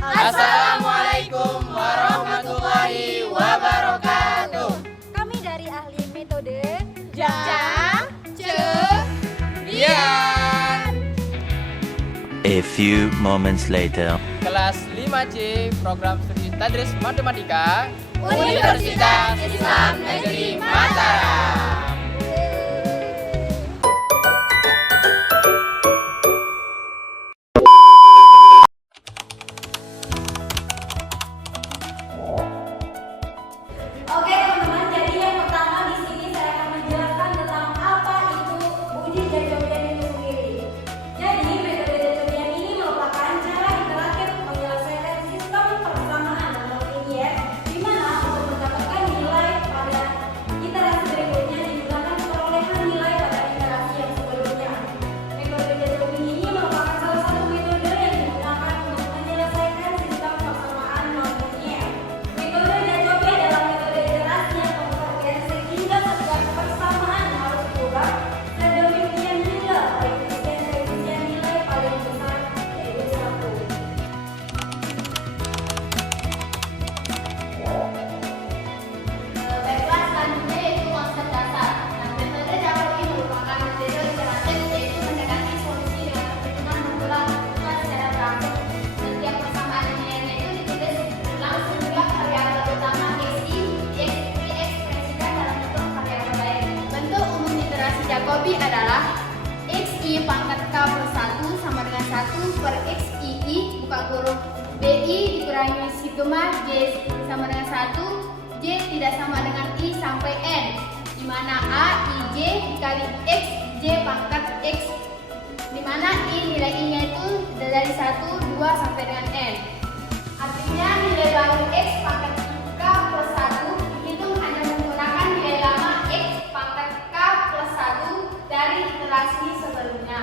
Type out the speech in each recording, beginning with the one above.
Assalamualaikum warahmatullahi wabarakatuh. Kami dari ahli metode Jam-Ce-bian. A few moments later. Kelas 5C Program Studi Tadris Matematika Universitas Islam Negeri Mataram. Oke teman-teman, jadi yang pertama di sini saya akan menjelaskan tentang apa itu uji Jacobian itu sendiri. Jadi metode Jacobian ini merupakan cara interaktif menyelesaikan sistem persamaan non linier, di mana untuk mendapatkan nilai pada iterasi berikutnya digunakan perolehan nilai pada iterasi yang sebelumnya. Metode Jacobian ini merupakan salah satu metode yang digunakan untuk menyelesaikan sistem persamaan non linier. Metode Jacobi adalah metode iterasi yang konvergen sehingga setiap persamaan harus diubah sedemikian hingga koefisien nilai paling besar yaitu 1. Baiklah, selanjutnya yaitu konsep dasar. Nah, metode Jacobi merupakan metode iteratif yaitu mendekati solusi dengan perhitungan mengulang secara berlangsung. Setiap persamaan nilainya itu ditulis ulang sehingga variabel utama xi diekspresikan dalam bentuk variabel lain. Bentuk umum iterasi Jacobi adalah xi pangkat k per 1 sama dengan 1 per xii buka kurung bi dikurangi sigma j sama dengan 1, j tidak sama dengan i sampai n, di mana a ij dikali x j pangkat x, di mana i nilai i-nya itu dari 1, 2 sampai dengan n. Artinya nilai baru x pangkat k plus 1 dihitung hanya menggunakan nilai lama x pangkat k plus 1 dari iterasi sebelumnya.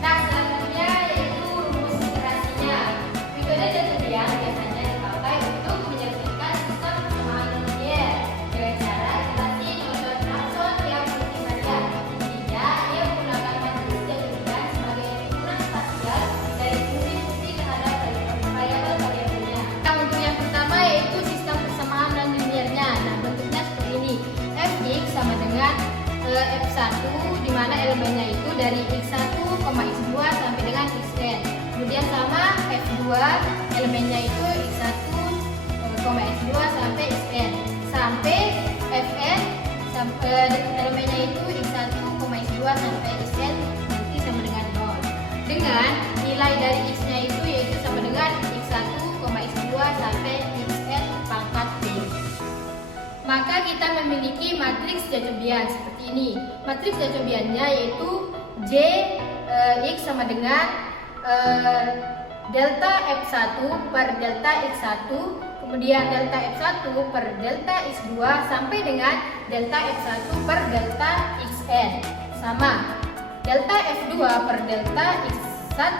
Nah, selanjutnya yaitu rumus iterasinya. Metode Jacobian biasanya dipakai untuk menyelesaikan sistem persamaan linier dengan cara iterasi Newton Raphson yang seperti saja. Intinya, ia menggunakan matriks Jacobian sebagai ukuran spasial dari fungsi-fungsi terhadap variabel-variabelnya. Nah, untuk yang pertama yaitu sistem persamaan non liniernya. Nah, bentuknya seperti ini. Fx sama dengan F1, di mana elemennya itu dari x1, x2 sampai dengan xn. Kemudian sama F2, elemennya itu x1, x2 sampai xn. Sampai Fn, elemennya itu x1, x2 sampai xn nanti sama dengan 0. Dengan nilai dari x-nya itu yaitu sama dengan x1, x2 sampai xn pangkat b. Maka kita memiliki matriks Jacobian seperti ini. Matriks Jacobiannya yaitu J X sama dengan delta F1 per delta X1, kemudian delta F1 per delta X2 sampai dengan delta F1 per delta Xn sama delta F2 per delta X1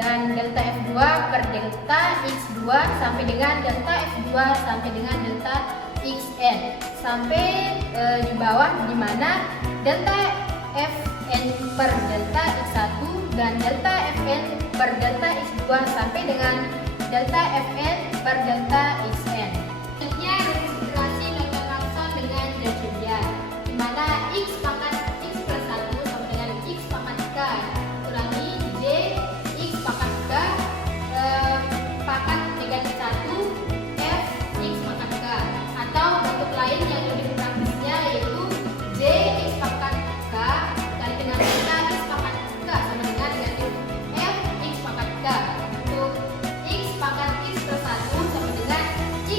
dan delta F2 per delta X2 sampai dengan delta F2 sampai dengan delta Xn sampai di bawah di mana delta Fn per delta X1 dan delta Fn per delta X2 sampai dengan delta Fn per delta Xn. Selanjutnya rumus iterasi Newton Raphson dengan Jacobian, di mana x pangkat x plus 1 sama dengan x pangkat k kurangi j x pangkat k pangkat negatif 1 f x pangkat k, atau bentuk lain yang lebih praktisnya yaitu j x pangkat k kali dengan delta x pangkat k sama dengan negatif f x pangkat k. Untuk x pangkat x plus 1 sama dengan x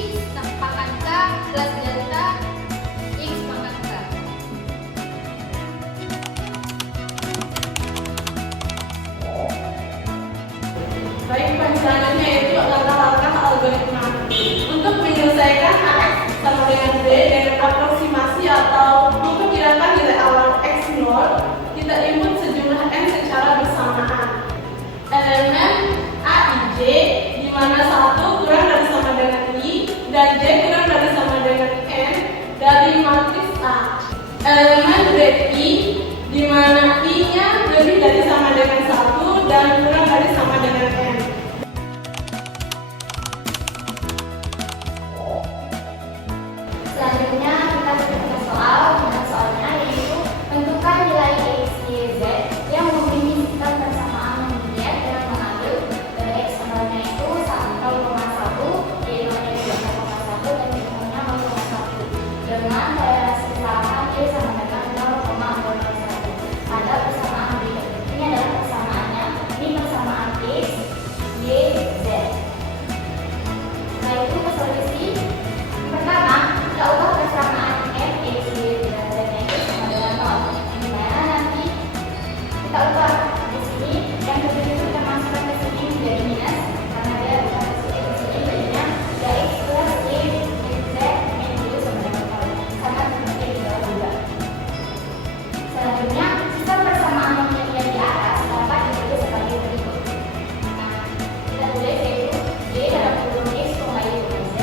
elemen grade I di mana I-nya lebih dari sama dengan 1 dan kurang dari sama dengan N. Selanjutnya kita berikutnya soal. Nah, soalnya yaitu tentukan nilai X, Y, Z yang memiliki sistem persamaan yang linear dengan mengambil X nolnya itu 0,1, Y nolnya juga 0,1 dan Y nolnya 0,1 dengan toleransi kesalahan Y sama dengan 0,001 pada persamaan berikut. Ini adalah persamaannya. Ini persamaan X, Y, Z. Nah, itu ke solusi. Pertama, kita ubah persamaan F, X, Y, dan Z itu sama dengan 0. Dimana nanti kita ubah di sini, yang kedua itu kita masukkan ke sini menjadi minus, karena dia bukan ke sini, jadinya 3x plus Y, Z, min itu sama dengan 0. Sama seperti di bawah juga. Selanjutnya, sistem persamaan yang di atas dapat ditulis sebagai berikut. Nah, kita tulis yaitu Y dalam kurung X, Y, dan Z.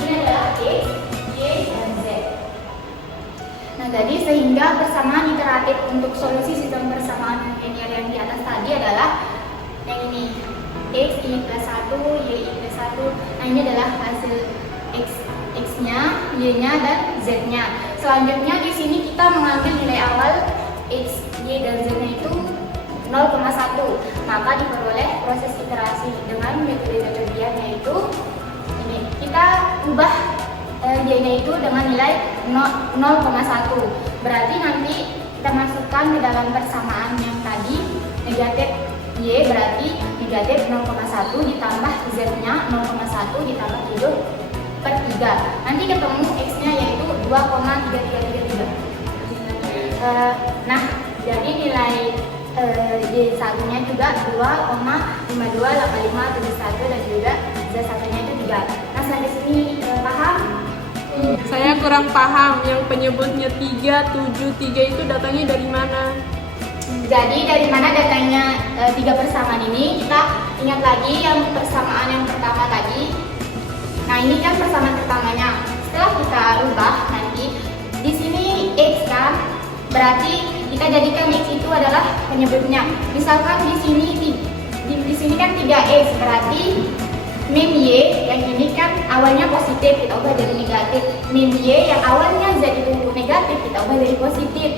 Ini adalah X, Y, dan Z. Nah, jadi sehingga persamaan iteratif untuk solusi sistem persamaan linear yang di atas tadi adalah yang ini, X, Y plus 1, Y, plus 1. Nah, ini adalah hasil X-nya, Y-nya, dan Z-nya. Selanjutnya di sini kita mengambil nilai awal X, Y, dan Z-nya itu 0,1. Maka diperoleh proses iterasi dengan metode Jacobian, yaitu ini. Kita ubah Y-nya itu dengan nilai 0,1. Berarti nanti kita masukkan ke dalam persamaan yang tadi, negatif Y berarti negatif 0,1 ditambah Z-nya 0,1 ditambah 7/3. Nanti ketemu X-nya yaitu 2,3333. Nah, jadi nilai Y1-nya juga 2,528571 dan juga Z1-nya itu 3. Nah, sampai sini paham? Saya kurang paham yang penyebutnya 373 itu datangnya dari mana? Jadi dari mana datanya 3 persamaan ini? Kita ingat lagi yang persamaan yang pertama tadi. Nah, ini kan persamaan pertamanya. Setelah kita rubah nanti di sini X kan, berarti kita jadikan X itu adalah penyebutnya. Misalkan di sini kan 3X, berarti min Y yang ini kan awalnya positif, kita ubah jadi negatif. Min Y yang awalnya Z itu negatif, kita ubah jadi positif.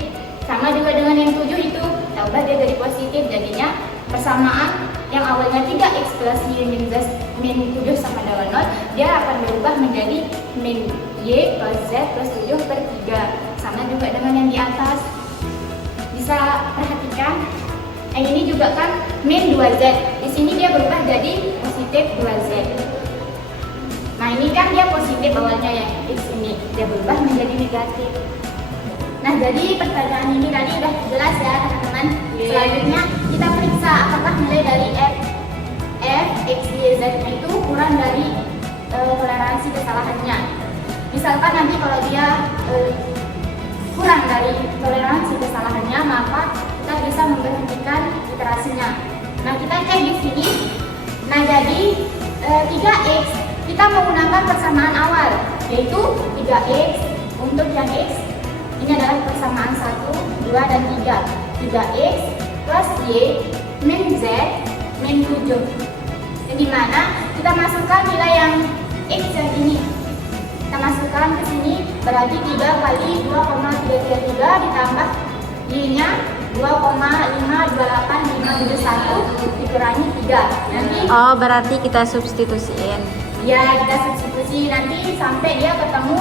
Sama juga dengan yang 7 itu, kita ubah dia jadi positif. Jadinya persamaan yang awalnya 3X plus Y min Z min 7 sama dengan 0, dia akan berubah menjadi min Y plus Z plus 7/3. Sama juga dengan yang di atas. Bisa perhatikan, yang ini juga kan min 2Z. Di sini dia berubah jadi positif 2Z. Nah, ini kan dia positif awalnya yang X ini, dia berubah menjadi negatif. Nah, jadi pertanyaan ini tadi udah jelas ya teman-teman. Selanjutnya kita periksa apakah nilai dari F, X, Y, Z itu kurang dari toleransi kesalahannya. Misalkan nanti kalau dia kurang dari toleransi kesalahannya, maka kita bisa memberhentikan iterasinya. Nah, kita cek di sini. Nah, jadi 3X kita menggunakan persamaan awal, yaitu 3X. Untuk yang X ini adalah persamaan 1, 2, dan 3. 3X plus Y min Z min 7. Di mana kita masukkan nilai yang X yang ini. Kita masukkan ke sini, berarti 3 kali 2,333 ditambah Y-nya 2,528571 dikurangi 3. Nanti berarti kita substitusiin. ya, kita substitusi nanti sampai dia ketemu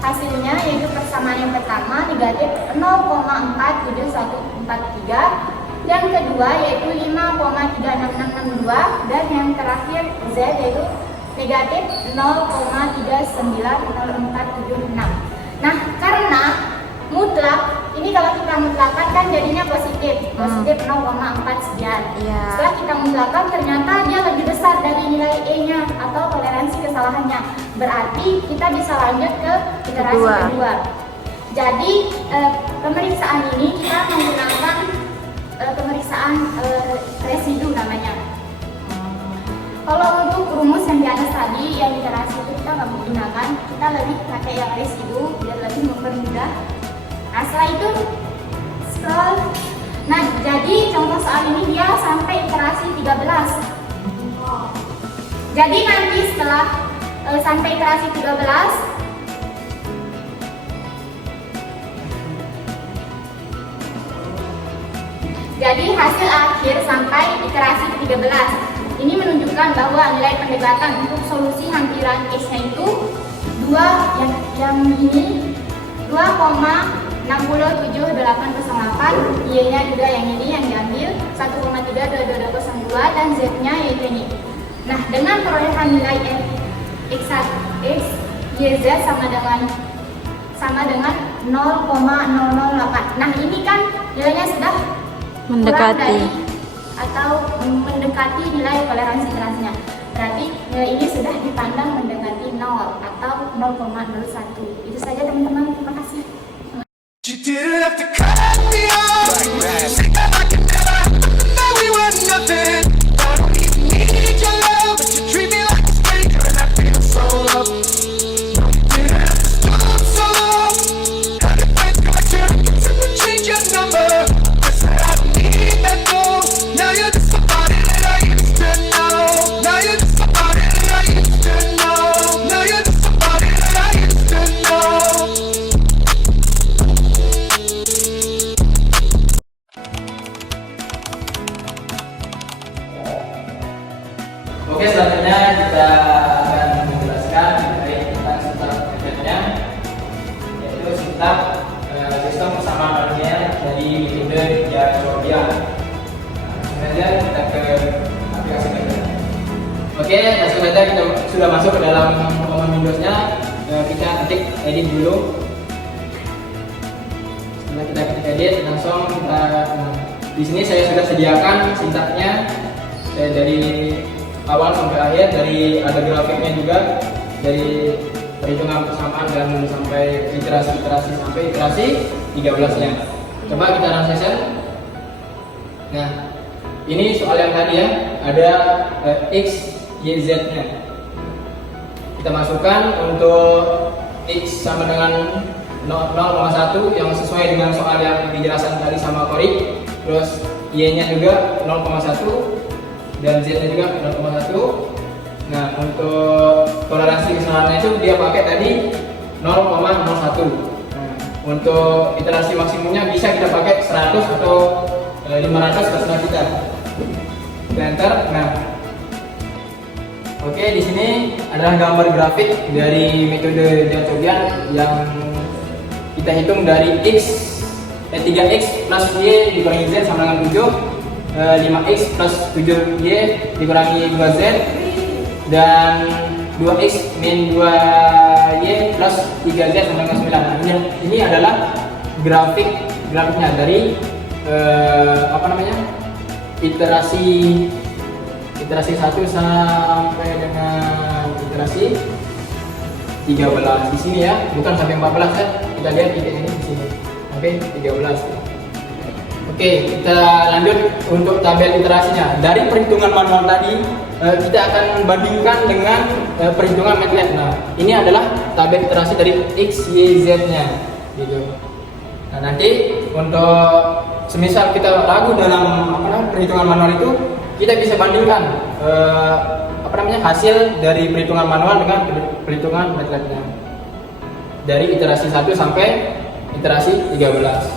hasilnya, yaitu persamaan yang pertama negatif 0,47143, yang kedua yaitu 5,36662, dan yang terakhir Z yaitu negatif 0,390476. Nah, karena mutlak, ini kalau kita mutlakkan kan jadinya positif 0,4 sekian. Iya. Setelah kita mutlakkan ternyata dia lebih besar dari nilai E-nya atau toleransi kesalahannya. Berarti kita bisa lanjut ke iterasi kedua. Jadi pemeriksaan ini kita menggunakan pemeriksaan residu namanya. Kalau untuk rumus yang di atas tadi, yang iterasi itu kita nggak menggunakan, kita lebih pakai yang residu biar lebih mempermudah Nah, setelah itu scroll. Nah, jadi contoh soal ini dia sampai iterasi 13. Jadi nanti setelah sampai iterasi 13, jadi hasil akhir sampai iterasi ke-13. Ini menunjukkan bahwa nilai pendekatan untuk solusi hampiran X-nya itu 2, yang ini 2,607808, Y-nya juga yang ini yang diambil 1,32202 dan Z-nya yaitu ini. Nah, dengan perolehan nilai X, Y, Z sama dengan 0,008. Nah, ini kan nilainya sudah kurang dari atau mendekati nilai toleransi iterasinya. Berarti nilai ini sudah dipandang mendekati 0 atau 0,01. Itu saja teman-teman, terima kasih. You didn't have to cut me off. Think that I could never know we were nothing. I don't even need your love, but you treat me like a stranger, and I feel so loved. You didn't have to stop so long. Had to find contact to change your number. Guess I don't need that though. Now you're just somebody that I used to know. Now you're just somebody that I used to know. Now you're just somebody that I used to know. Oke, selanjutnya kita akan menjelaskan terkait tentang sistem metodenya, yaitu sistem persamaan linear dari metode Jacobian. Kemudian kita ke aplikasi metode. Oke, langsung saja kita sudah masuk ke dalam halaman Windows-nya. Kita ketik edit dulu. Setelah kita ketik edit, langsung kita di sini saya sudah sediakan sintaksnya dari awal sampai akhir, dari ada grafiknya juga, dari perhitungan persamaan dan sampai iterasi sampai iterasi 13-nya. Coba kita run session. Nah, ini soal yang tadi ya, ada X, Y, Z-nya. Kita masukkan untuk X sama dengan 0,1 yang sesuai dengan soal yang dijelaskan tadi sama Korik. Terus Y-nya juga 0,1 dan Z-nya juga 0,1. Nah, untuk toleransi kesalahannya itu dia pakai tadi 0,01. Nah, untuk iterasi maksimumnya bisa kita pakai 100 atau 500 terserah kita. Kita enter. Nah, oke, di sini adalah gambar grafik dari metode Jacobian yang kita hitung dari 3x plus Y dikurangi Z sama dengan 7. 5x plus 7y dikurangi 2z dan 2x min 2y plus 3z sama dengan 9. Nah, ini adalah grafiknya dari iterasi 1 sampai dengan iterasi 13 di sini ya, bukan sampai 14 ya. Kita lihat titik ini di sini. Oke, 13. Oke, kita lanjut untuk tabel iterasinya. Dari perhitungan manual tadi, kita akan bandingkan dengan perhitungan MATLAB. Nah, ini adalah tabel iterasi dari X, Y, Z-nya, gitu. Nah, nanti untuk semisal kita ragu dalam perhitungan manual itu, kita bisa bandingkan hasil dari perhitungan manual dengan perhitungan MATLAB-nya. Dari iterasi 1 sampai iterasi 13.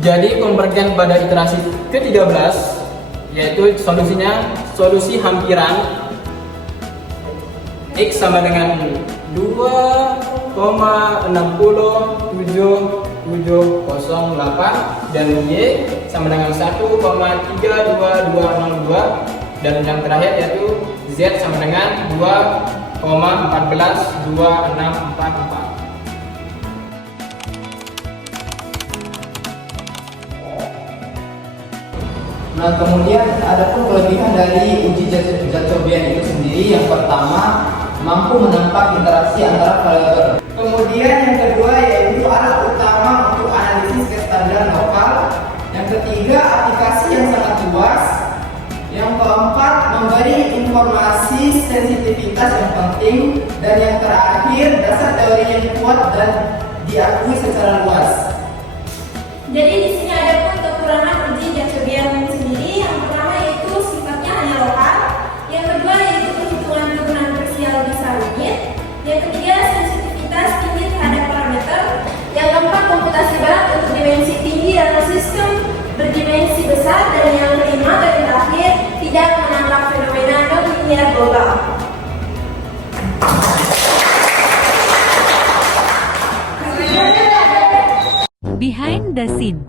Jadi konvergen pada iterasi ke-13 yaitu solusi hampiran X sama dengan 2,607708 dan Y sama dengan 1,32202 dan yang terakhir yaitu Z sama dengan 2,142644. Nah, kemudian ada pun kelebihan dari uji Jacobian itu sendiri. Yang pertama, mampu menempat interaksi antara variabel. Kemudian yang kedua yaitu alat utama untuk analisis kestandaran lokal. Yang ketiga, aplikasi yang sangat luas. Yang keempat, memberi informasi sensitivitas yang penting. Dan yang terakhir, dasar teori yang kuat dan diakui secara luas. Jadi di sini ada pun kekurangan uji Jacobian sendiri. Yang pertama yaitu sifatnya hanya lokal. Yang kedua yaitu perhitungan turunan parsial bisa rumit. Yang ketiga sensitivitas tinggi terhadap parameter. Yang keempat komputasi berat untuk dimensi tinggi dalam sistem berdimensi besar. Dan yang kelima dan terakhir tidak menangkap fenomena non-linear global. Behind the scene.